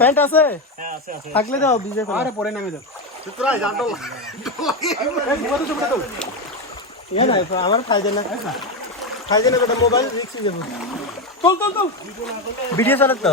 Pant আছে থাকলে ভিজে ফেলো। আরে পরে নামে ইয়ে আমার ফায়দা না ফায়দা না মোবাইল রিক্সি যাব চল ভিডিও চলে তো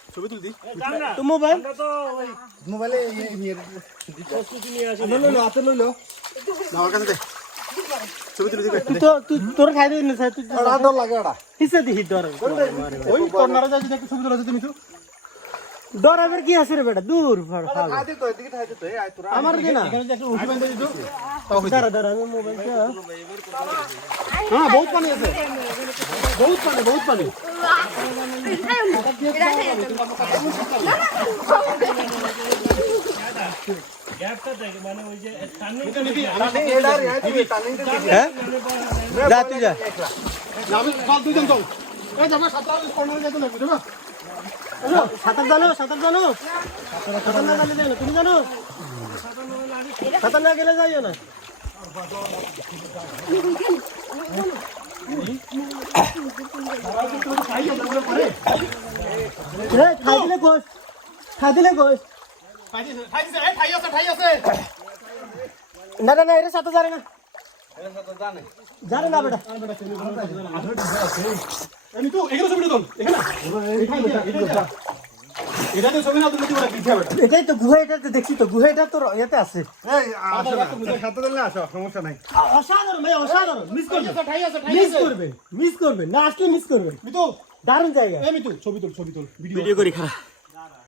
ছবি তুলতি। তো মোবাইল মোবাইলে লইলো হাতে লইলো। না আমার কাছে দে। ছবি তুলে দিবে তুই তো তুই তোর খাইতে দিন স্যার? তুই ওটা ডর লাগে ওটা হিসে দিহি ডর ওই কর্নারে যাচ্ছি দেখতে ছবি তুলে তুমি তো। ডর আবার কি আছে রে বেটা? দূর আমার দি না। হ্যাঁ বহুত পানি আছে। বহুত পানি বহুত পানি হ্যাঁ? যা তুই যা। আমি লাগবে যাবে সাঁতার জানো সাঁতার জানো সাঁতার না জানলে যাই তুমি জানো সাঁতার না গেলে যাইও না রে, খাই দিলে গোস খাই দিলে গোস ঠাই দিছে ঠাই দিছে এই ঠাই আছে ঠাই আছে না না না এটা সাঁতার জানে না। জানে না বেটা। এটাই তো গুহা এটা তো দেখছি তো গুহা এটা তোর এতে আছে। সাথে সমস্যা নাই। অসাধারণ ভাই অসাধারণ। মিস আছে মিস করবেন না আজকে মিস করবেন মিতু দারুণ জায়গা। আমি তো ছবি তুল ছবি তুল ভিডিও করি খারাপ।